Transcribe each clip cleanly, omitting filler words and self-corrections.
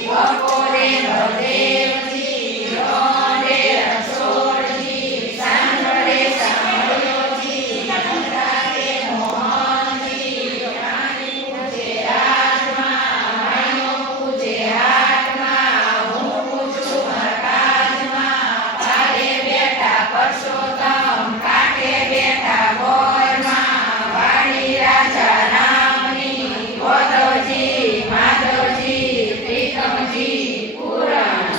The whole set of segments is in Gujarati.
બપોરે બળદેવજી રોંઢે રણછોડજી સાંભળે સાંભળ્યોજી રાતે મોહનજી રાણી પૂજે રાજમાં રાણીઓ પૂજે હાથમાં હું પૂછું મરકાજમાં પાડે બેઠા પરસોત્તમ કાંઠે બેઠા ગોરમાં વાડી રાજા રામની ગોદવજી માધવજી પ્રીતમજી પુરાણ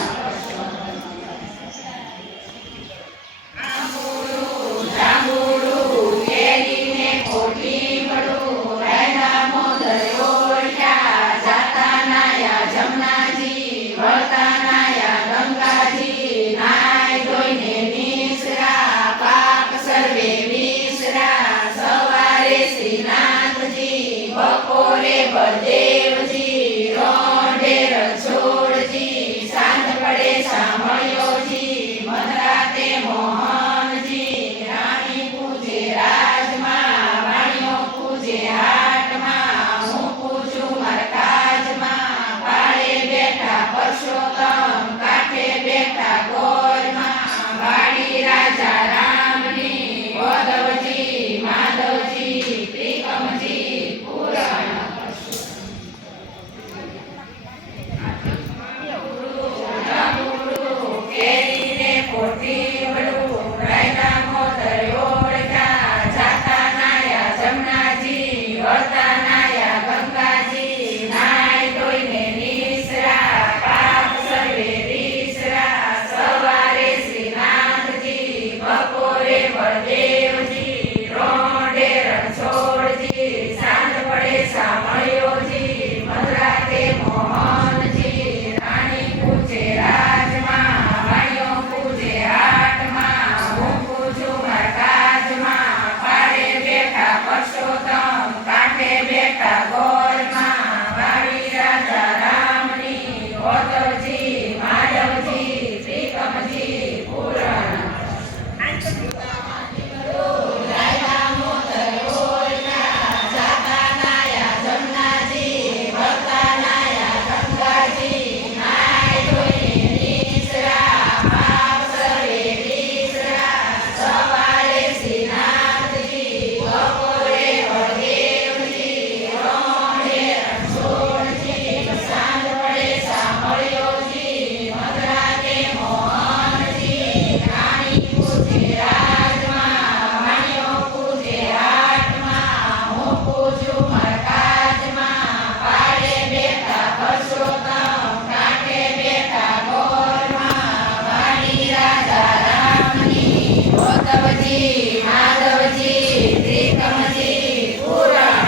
જાંબુડું કેરીને કોઠીબડું રાયના મોદર ઓળખ્યા જાતા નાયા જમનાજી વળતા નાયા ગંગાજી નાય ધોઈને નિસરા પાક સર્વે વિસરા સવારે શ્રીનાથજી બપોરે બળદેવજી રોંઢે રણછોડજી સાંજ પડે સાંભળ્યોજી મધરાતે મોહનજી રાણી પૂજે રાજમાં વાણીઓ પૂજે હાટમાં હું પૂજું મરકાજમાં પાળે બેઠા પરસોત્તમ કાંઠે બેઠા ગોરમાં વાડી રાજા રામની ગોદવજી માધવજી પ્રીતમજી પુરાણ કેરીને કોઠીબડું રાયના મોદર ઓળખ્યા જાતા નાયા જમનાજી વળતા નાયા ગંગાજી નાય ધોઈને નિસરા પાપ સર્વે વિસરા સવારે શ્રીનાથજી બપોરે બળદેવજી રોંઢે રણછોડજી સાંજ પડે સાંભળ્યોજી મધરાતે મોહનજી રાણી પૂજે રાજમાં વાણીઓ પૂજે હાટમાં હું પૂજું મરકાજમાં પાડે બેઠા પરસોત્તમ કાંઠે બેઠા ગોરમાં વાડી રાજા રામની ગોદવજી માધવજી પ્રીતમજી પુરાણ રાયના મોદર ઓળખ્યા જાતા નાયા જમનાજી વળતા નાયા ગંગાજી નાય ધોઈને નિસરા પાપ સર્વે વિસરા સવારે શ્રીનાથજી બપોરે બળદેવજી રોંઢે રણછોડજી સાંજ પડે સાંભળ્યોજી મધરાતે મોહનજી રાણી પૂજે રાજમાં વાણીઓ પૂજે હાટમાં હું પૂજું મરકાજમાં પાડે બેઠા પરસોત્તમ કાંઠે બેઠા ગોરમાં વાડી રાજા રામની ગોદવજી માધવજી પ્રીતમજી પુરાણ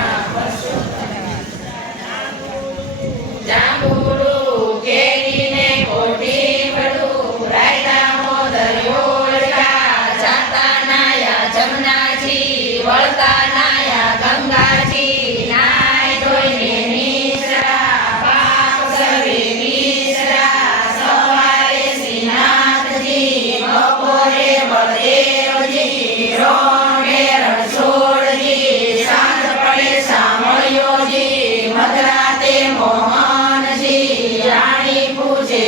જાંબુડું કેરીને કોઠીબડું રાયના મોદર ઓળખ્યા જાતા નાયા જમનાજી વળતા નાયા ગંગાજી નાય ધોઈને નિસરા પાપ સર્વે વિસરા સવારે શ્રીનાથજી બપોરે બળદેવજી રોંઢે રણછોડજી સાંજ પડે સાંભળ્યોજી મધરાતે મોહનજી રાણી પૂજે